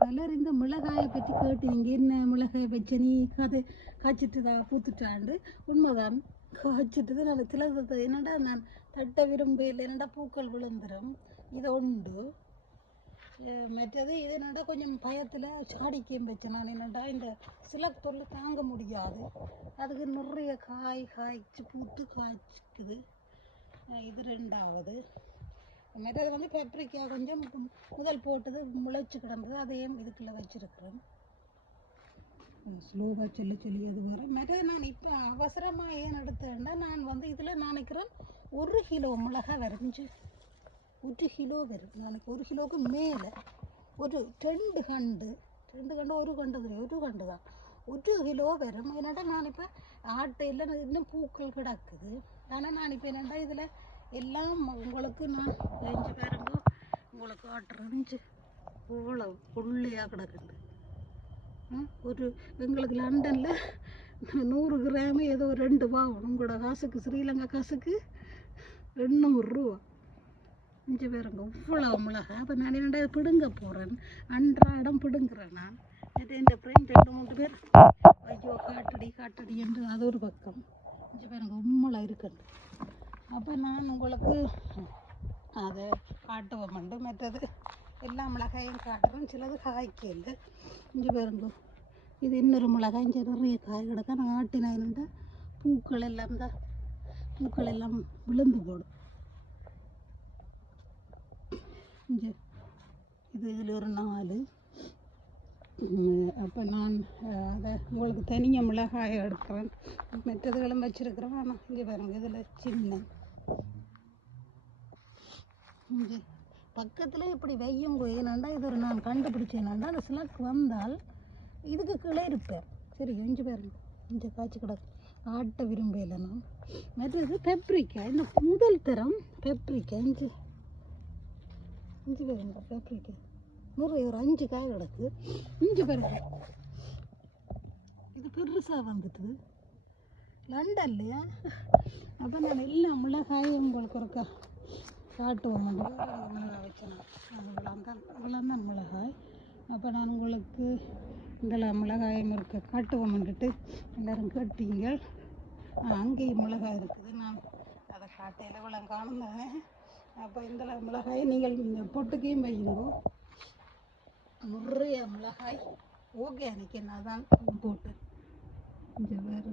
பலர் இந்த மிளகாயை பற்றி கேட்டீங்க, என்ன மிளகாயை வச்ச நீ கதை காய்ச்சிட்டு பூத்துட்டாண்டு. உண்மைதான், காய்ச்சிட்டு நான் சில என்னடா நான் தட்ட விரும்பல, என்னடா பூக்கள் விழுந்துடும் இதை உண்டு. மற்றது இது என்னடா கொஞ்சம் பயத்தில் சாடிக்கையும் வச்சேன் நான். என்னடா இந்த சில பொருள் தாங்க முடியாது, அதுக்கு நிறைய காய்ச்சி பூத்து காய்ச்சிக்குது. இது ரெண்டாவது. மற்றது வந்து பெப்ரிக்கா கொஞ்சம் முதல் போட்டது முளைச்சி கிடந்தது, அதையும் இதுக்குள்ளே வச்சுருக்கிறேன். ஸ்லோவாக சொல்லி அது வேறு. மற்றது நான் இப்போ அவசரமாக ஏன் எடுத்தேன்னா, நான் வந்து இதில் நினைக்கிறேன் 1 கிலோ மிளகாய் வரைஞ்சி 1 கிலோ வரும். நாளைக்கு 1 கிலோவுக்கு மேலே ஒரு 2 கண்டு 1 கண்டு தான் 1 கிலோ வரும். என்னடா நான் இப்போ ஆட்டையில் இன்னும் பூக்கள் கிடக்குது. ஆனால் நான் இப்போ என்னடா இதில் எல்லாம் உங்களுக்கு நான் செஞ்சு பாருங்க, உங்களுக்கு ஆட்டுறஞ்சு இவ்வளோ புள்ளியாக கிடக்குது. ஒரு எங்களுக்கு லண்டனில் 100 கிராமு ஏதோ 2 ரூபா, உங்களோட காசுக்கு ஸ்ரீலங்கா காசுக்கு 800 ரூபா. இஞ்சி பாருங்க இவ்வளோ மிளகா. அப்போ நான் என்னடா பிடுங்க போகிறேன், அன்றாடம் பிடுங்குறேன் நான். என் ஃப்ரெண்ட் 2-3 பேர் ஐயோ காட்டடி என்று அது ஒரு பக்கம். இஞ்சி பாருங்க உம்மளை இருக்குது. அப்போ நான் உங்களுக்கு அதை காட்டுவோம்ண்டு மற்றது எல்லா மிளகாயும் காட்டுறேன். சிலது காய்க்கல. இங்கே பாருங்க, இது இன்னொரு மிளகாய். இங்கே நிறைய காய் கிடக்க நான் ஆட்டினாயினுண்டா பூக்கள் எல்லாம் விழுந்து போடும். இங்கே இதில் ஒரு 4. அப்போ நான் அதை உங்களுக்கு தனியாக மிளகாயை எடுக்கிறேன். மற்றதுகளும் வச்சுருக்கிறேன். ஆனால் இங்கே பாருங்க இதில் சின்ன இங்கே பக்கத்தில் இப்படி வையும் ஏன்னாண்டா இது ஒரு நான் கண்டுபிடிச்சேனாண்டா அந்த சிலக்கு வந்தால் இதுக்கு கீழே இருப்பேன். சரி இஞ்சி பாருங்க, இஞ்சி காய்ச்சி கிடக்கு, ஆட்ட விரும்பலை நான். மற்றது பெப்ரிக்கா, இந்த முதல் தரம் பெப்ரிக்கா. இஞ்சி பாருங்க பெப்ரிக்கா நிறைய ஒரு 5 காய் கிடக்கு. இஞ்சி பாருங்க இது பெருசாக வந்துட்டு லண்டன் இல்லையா. அப்போ நான் எல்லா மிளகாயும் உங்களுக்கு ஒருக்கா காட்டுவோம். மிளகாய் வச்சேன் இவ்வளோ தான் மிளகாய். அப்போ நான் உங்களுக்கு இதில் மிளகாயம் இருக்க காட்டுவோம்ன்ட்டு எல்லோரும் கேட்டீங்க. அங்கேயும் மிளகாய் இருக்குது, நான் அதை காட்டையில் இவ்வளோ காணும் தானே. அப்போ இந்த மிளகாயை நீங்கள் பொட்டுக்கையும் வையுங்க. நிறைய மிளகாய் ஆர்கானிக் என்ன தான் போட்டு இங்கே வேறு